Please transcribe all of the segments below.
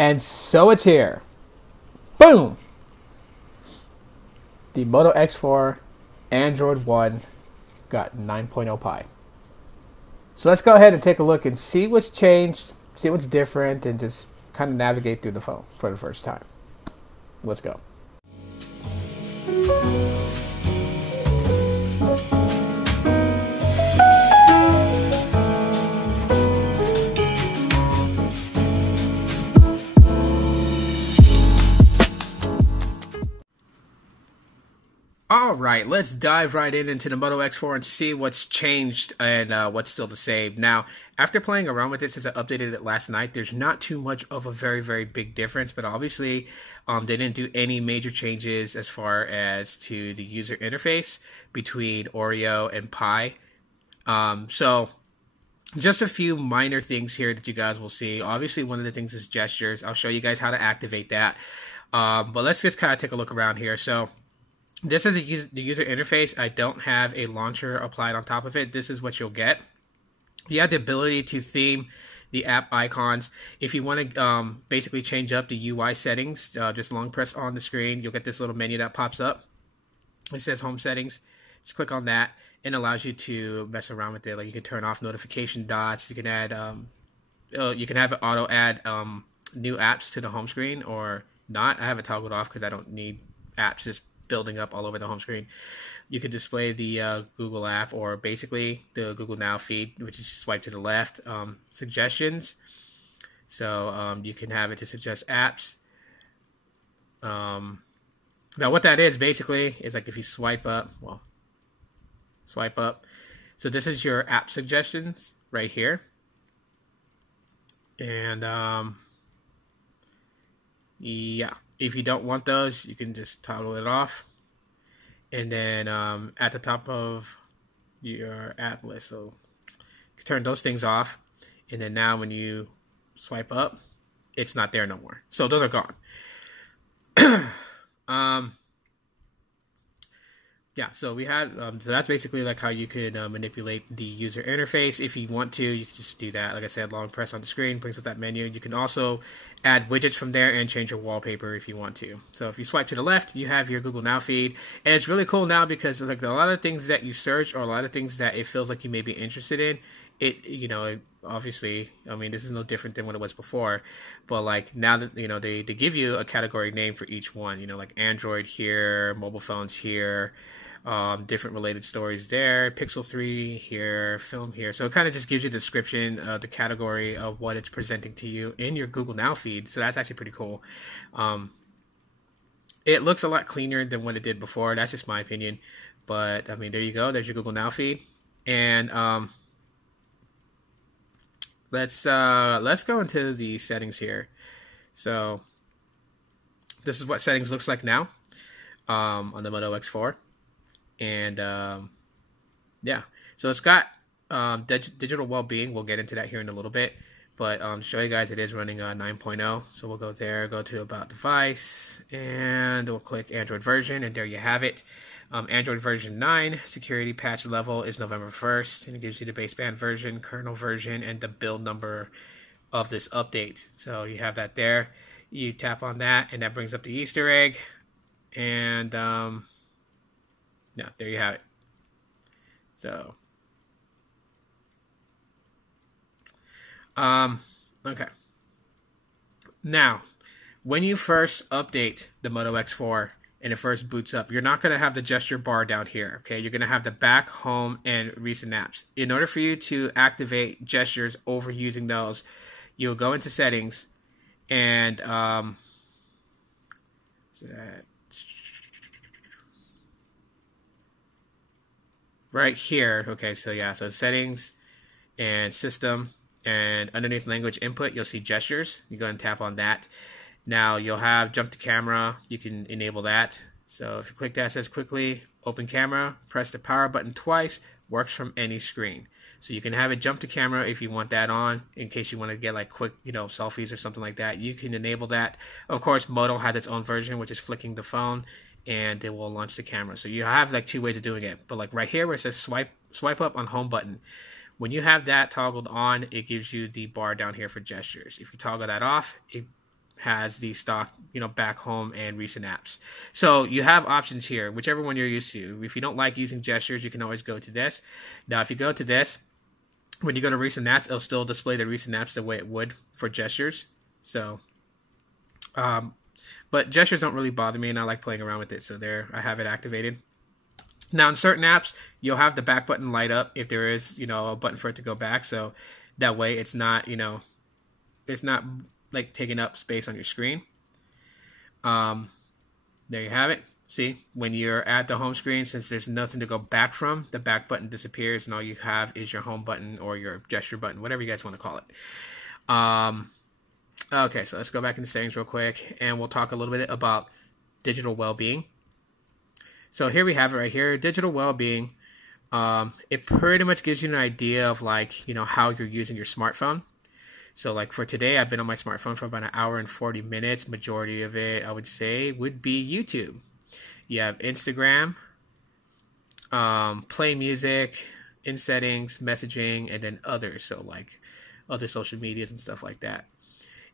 And so it's here. Boom! The Moto X4 Android One got 9.0 Pi. So let's go ahead and take a look and see what's changed, see what's different, and just kind of navigate through the phone for the first time. Let's go. Alright, let's dive right into the Moto X4 and see what's changed and what's still the same. Now, after playing around with it since I updated it last night, there's not too much of a very big difference, but obviously they didn't do any major changes as far as to the user interface between Oreo and Pi. So just a few minor things here that you guys will see. Obviously, one of the things is gestures. I'll show you guys how to activate that. But let's just kind of take a look around here. So this is the user interface. I don't have a launcher applied on top of it. This is what you'll get. You have the ability to theme the app icons. If you want to basically change up the UI settings, just long press on the screen. You'll get this little menu that pops up. It says Home Settings. Just click on that and allows you to mess around with it. Like you can turn off notification dots. You can add, you can have it auto add new apps to the home screen or not. I have it toggled off because I don't need apps just building up all over the home screen. You could display the Google app or basically the Google Now feed, which is just swipe to the left. Suggestions. So you can have it to suggest apps. Now what that is basically is like if you swipe up, well, swipe up. So this is your app suggestions right here. And yeah. If you don't want those, you can just toggle it off. And then at the top of your app list, so you can turn those things off. And then now when you swipe up, it's not there no more. So those are gone. Yeah, so we had, so that's basically like how you could manipulate the user interface. If you want to, you can just do that. Like I said, long press on the screen brings up that menu. You can also add widgets from there and change your wallpaper if you want to. So if you swipe to the left, you have your Google Now feed. And it's really cool now because like a lot of things that you search or a lot of things that it feels like you may be interested in, obviously, I mean, this is no different than what it was before, but like now that, they give you a category name for each one, like Android here, mobile phones here, different related stories there, Pixel 3 here, film here. So it kind of just gives you a description of the category of what it's presenting to you in your Google Now feed. So that's actually pretty cool. It looks a lot cleaner than what it did before. That's just my opinion. But I mean, there you go. There's your Google Now feed. And let's go into the settings here. So this is what settings looks like now on the Moto X4. And yeah, so it's got digital well-being. We'll get into that here in a little bit, but to show you guys, it is running 9.0. So we'll go there, go to about device, and we'll click Android version, and there you have it. Android version 9 security patch level is November 1st, and it gives you the baseband version, kernel version, and the build number of this update. So you have that there. You tap on that, and that brings up the Easter egg, and yeah, there you have it. So, okay. Now, when you first update the Moto X4 and it first boots up, you're not going to have the gesture bar down here, okay? You're going to have the back, home, and recent apps. In order for you to activate gestures over using those, you'll go into settings and, right here, okay, so yeah, so settings and system, and underneath language input, you'll see gestures. You go and tap on that. Now you'll have jump to camera. You can enable that. So if you click that, it says quickly open camera, press the power button twice, works from any screen. So you can have it jump to camera if you want that on, in case you want to get like quick, selfies or something like that. You can enable that. Of course, Moto has its own version, which is flicking the phone, and it will launch the camera. So you have like two ways of doing it. But like right here where it says swipe up on home button, when you have that toggled on, it gives you the bar down here for gestures. If you toggle that off, it has the stock, back home and recent apps. So you have options here, whichever one you're used to. If you don't like using gestures, you can always go to this. Now, if you go to this, when you go to recent apps, it'll still display the recent apps the way it would for gestures. So, but gestures don't really bother me, and I like playing around with it. So there, I have it activated. Now, in certain apps, you'll have the back button light up if there is, a button for it to go back. So that way it's not, it's not like taking up space on your screen. There you have it. See, when you're at the home screen, since there's nothing to go back from, the back button disappears and all you have is your home button or your gesture button, whatever you guys want to call it. Okay, so let's go back into settings real quick and we'll talk a little bit about digital well-being. So here we have it right here, digital well-being. It pretty much gives you an idea of like, how you're using your smartphone. So like for today, I've been on my smartphone for about 1 hour and 40 minutes. Majority of it, I would say, would be YouTube. You have Instagram, play music, in settings, messaging, and then others. So like other social medias and stuff like that.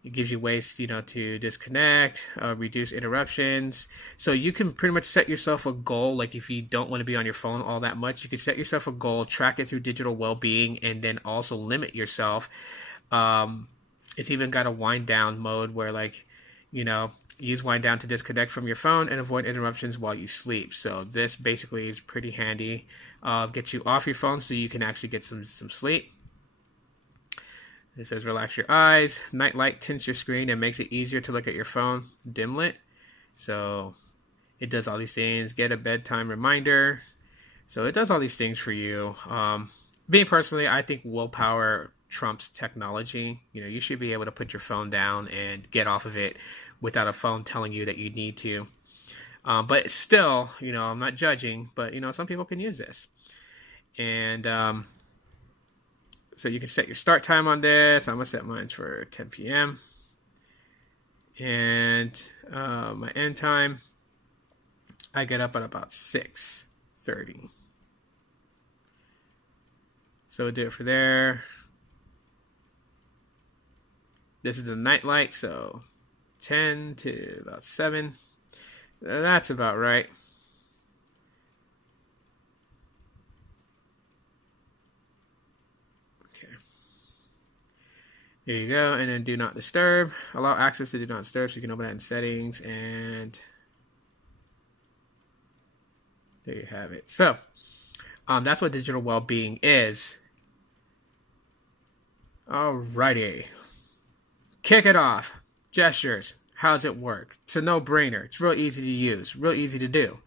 It gives you ways, to disconnect, reduce interruptions. So you can pretty much set yourself a goal. Like if you don't want to be on your phone all that much, you can set yourself a goal, track it through digital well-being, and then also limit yourself. It's even got a wind down mode where like, use wind down to disconnect from your phone and avoid interruptions while you sleep. So this basically is pretty handy. Get you off your phone so you can actually get some sleep. It says relax your eyes. Night light tints your screen and makes it easier to look at your phone. Dim lit. So it does all these things. Get a bedtime reminder. So it does all these things for you. Me personally, I think willpower trumps technology. You should be able to put your phone down and get off of it without a phone telling you that you need to. But still, I'm not judging, but some people can use this. And so you can set your start time on this. I'm gonna set mine for 10 p.m. And my end time, I get up at about 6:30. So we'll do it for there. This is the night light, so 10 to about 7. That's about right. Okay. There you go, and then do not disturb. Allow access to do not disturb, so you can open that in settings, and there you have it. So that's what digital well-being is. Alrighty. Kick it off. Gestures. How does it work? It's a no-brainer. It's real easy to use. Real easy to do.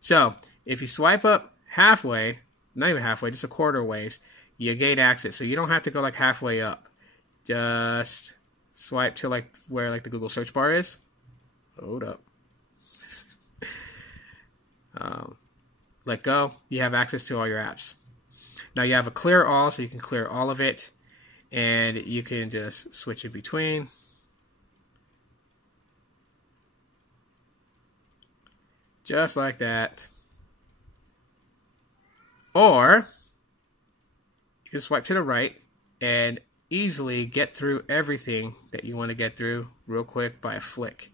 So, if you swipe up halfway, not even halfway, just a quarter ways, you gain access. So you don't have to go like halfway up. Just swipe to like where like the Google search bar is. Hold up. Let go. You have access to all your apps. Now you have a clear all, so you can clear all of it. And you can just switch in between. Just like that. Or you can swipe to the right and easily get through everything that you want to get through real quick by a flick.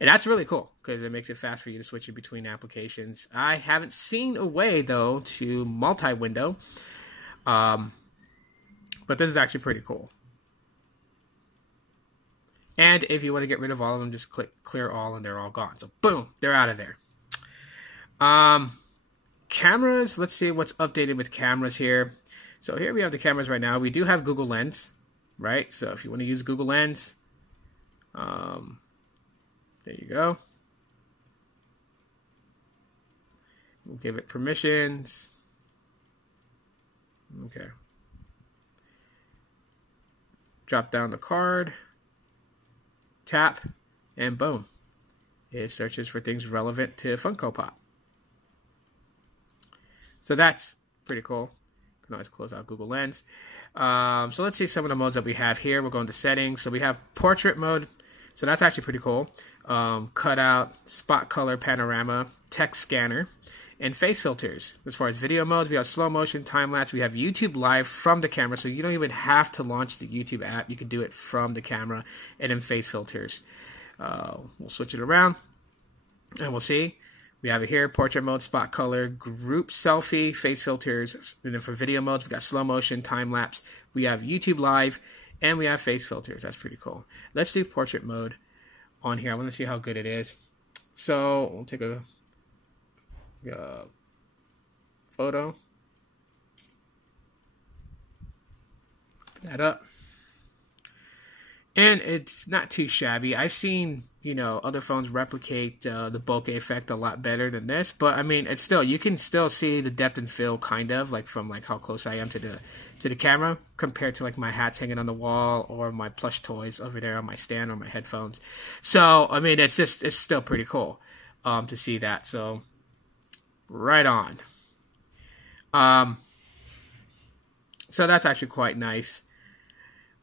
And that's really cool because it makes it fast for you to switch in between applications. I haven't seen a way, though, to multi-window. But this is actually pretty cool. And if you want to get rid of all of them, just click clear all and they're all gone. So boom, they're out of there. Cameras, let's see what's updated with cameras here. So here we have the cameras right now. We do have Google Lens, right? So if you want to use Google Lens, there you go. We'll give it permissions. Okay. Drop down the card, tap, and boom. It searches for things relevant to Funko Pop. So that's pretty cool. You can always close out Google Lens. So let's see some of the modes that we have here. We'll go into settings. So we have portrait mode. So that's actually pretty cool. Cutout, spot color, panorama, text scanner, and face filters. As far as video modes, we have slow motion, time lapse. We have YouTube Live from the camera, so you don't even have to launch the YouTube app. You can do it from the camera, and then face filters. We'll switch it around and we'll see. We have it here: portrait mode, spot color, group selfie, face filters. And then for video modes, we got slow motion, time lapse. We have YouTube Live, and we have face filters. That's pretty cool. Let's do portrait mode on here. I want to see how good it is. So we'll take a photo. Put that up. And it's not too shabby. I've seen, other phones replicate the bokeh effect a lot better than this. But I mean, it's still, you can still see the depth and fill kind of like from like how close I am to the camera compared to like my hats hanging on the wall or my plush toys over there on my stand or my headphones. So I mean, it's still pretty cool to see that. So right on. So that's actually quite nice.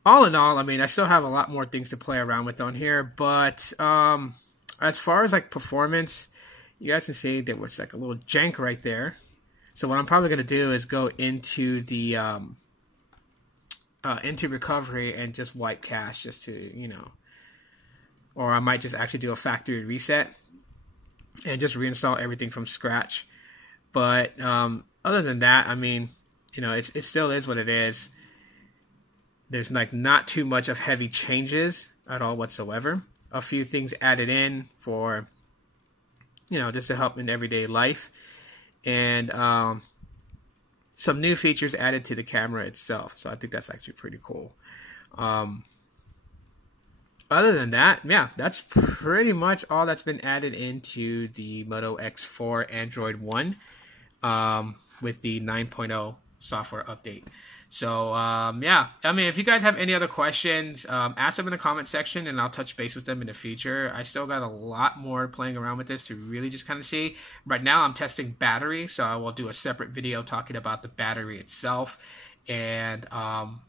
All in all, I mean, I still have a lot more things to play around with on here, but as far as like performance, you guys can see there was like a little jank right there. So what I'm probably going to do is go into the into recovery and just wipe cache just to, or I might just actually do a factory reset and just reinstall everything from scratch. But other than that, I mean, it still is what it is. There's like not too much of heavy changes at all whatsoever. A few things added in for, just to help in everyday life. And some new features added to the camera itself. So I think that's actually pretty cool. Other than that, yeah, that's pretty much all that's been added into the Moto X4 Android One with the 9.0 software update. So, yeah, I mean, if you guys have any other questions, ask them in the comment section and I'll touch base with them in the future. I still got a lot more playing around with this to really just kind of see. Right now, I'm testing battery, so I will do a separate video talking about the battery itself and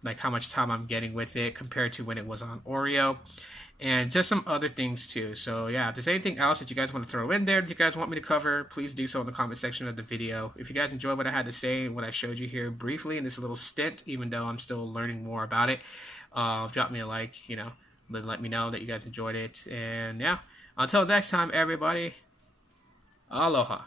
like how much time I'm getting with it compared to when it was on Oreo. And just some other things too. So yeah, if there's anything else that you guys want to throw in there that you guys want me to cover, please do so in the comment section of the video. If you guys enjoyed what I had to say and what I showed you here briefly in this little stint, even though I'm still learning more about it, drop me a like, let me know that you guys enjoyed it. And yeah, until next time, everybody, aloha.